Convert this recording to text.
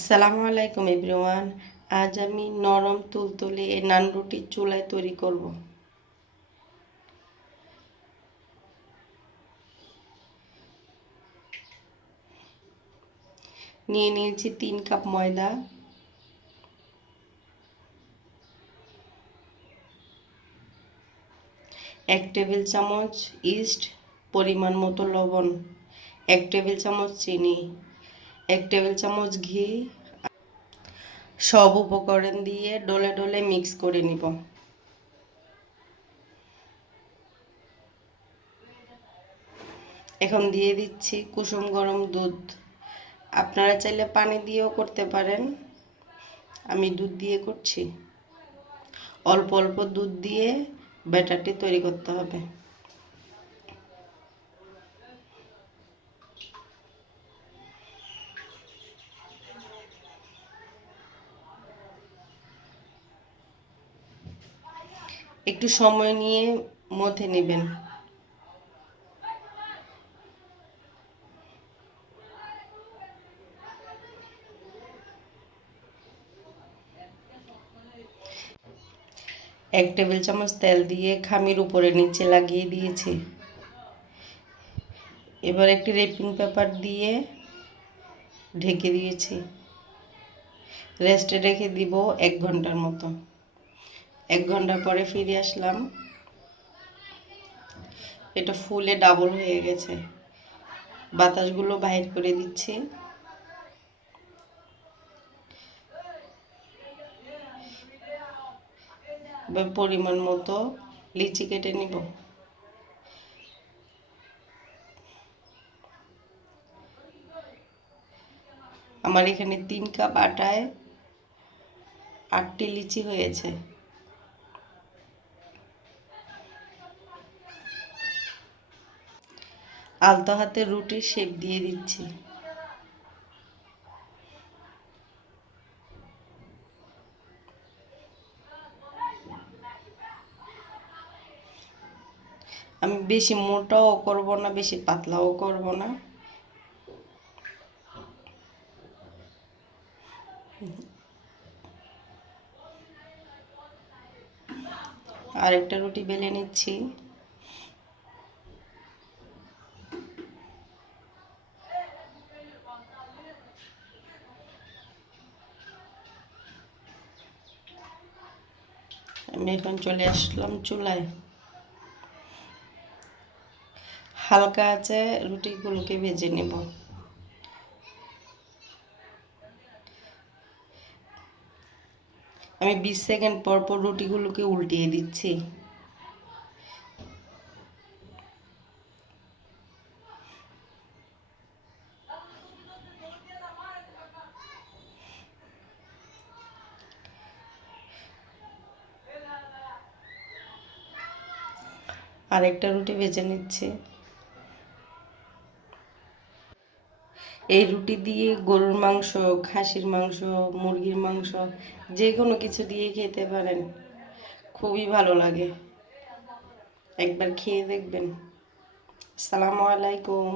আসসালামু আলাইকুম এভরিওয়ান। আজ আমি নরম তুলতুলে এই নান রুটি চুলায় তৈরি করব। নিয়ে নিয়েছি 3 কাপ ময়দা, 1 টেবিল চামচ ইস্ট, পরিমাণ মতো লবণ, 1 টেবিল চামচ চিনি, 1 টেবিল চামচ ঘি। সব উপকরণ দিয়ে ডলে ডলে মিক্স করে নিব। এখন দিয়ে দিচ্ছি কুসুম গরম দুধ। আপনারা চাইলে পানি দিয়েও করতে পারেন, আমি দুধ দিয়ে করছি। অল্প অল্প দুধ দিয়ে ব্যাটারটি তৈরি করতে হবে। একটু সময় নিয়ে মথে নেবেন। এক টেবিল চামচ তেল দিয়ে খামির উপরে নিচে লাগিয়ে দিয়েছি। এবার একটি রেপিং পেপার দিয়ে ঢেকে দিয়েছি। রেস্টে রেখে দিব 1 ঘন্টার মতো। 1 ঘন্টা পরে ফিরে আসলাম। এটা ফুলে ডাবল হয়ে গেছে। বাতাসগুলো বাহির করে দিচ্ছি। এবার পরিমাণ মতো লিচি কেটে নিব। আমার এখানে 3 কাপ আটায় 8টি লিচি হয়েছে। আলতো হাতে রুটির শেপ দিয়ে দিচ্ছি। আমি বেশি মোটাও করব না, বেশি পাতলাও করব না। আরেকটা রুটি বেলে নিচ্ছি। আমি এখন চলে আসলাম চুলায়। হালকা আছে রুটিগুলোকে ভেজে নেব। আমি 20 সেকেন্ড পর পর রুটিগুলোকে উল্টিয়ে দিচ্ছি। আরেকটা রুটি ভেজে নিচ্ছি। এই রুটি দিয়ে গরুর মাংস, খাসির মাংস, মুরগির মাংস যে কোনো কিছু দিয়ে খেতে পারেন, খুবই ভালো লাগে। একবার খেয়ে দেখবেন। আসসালামু আলাইকুম।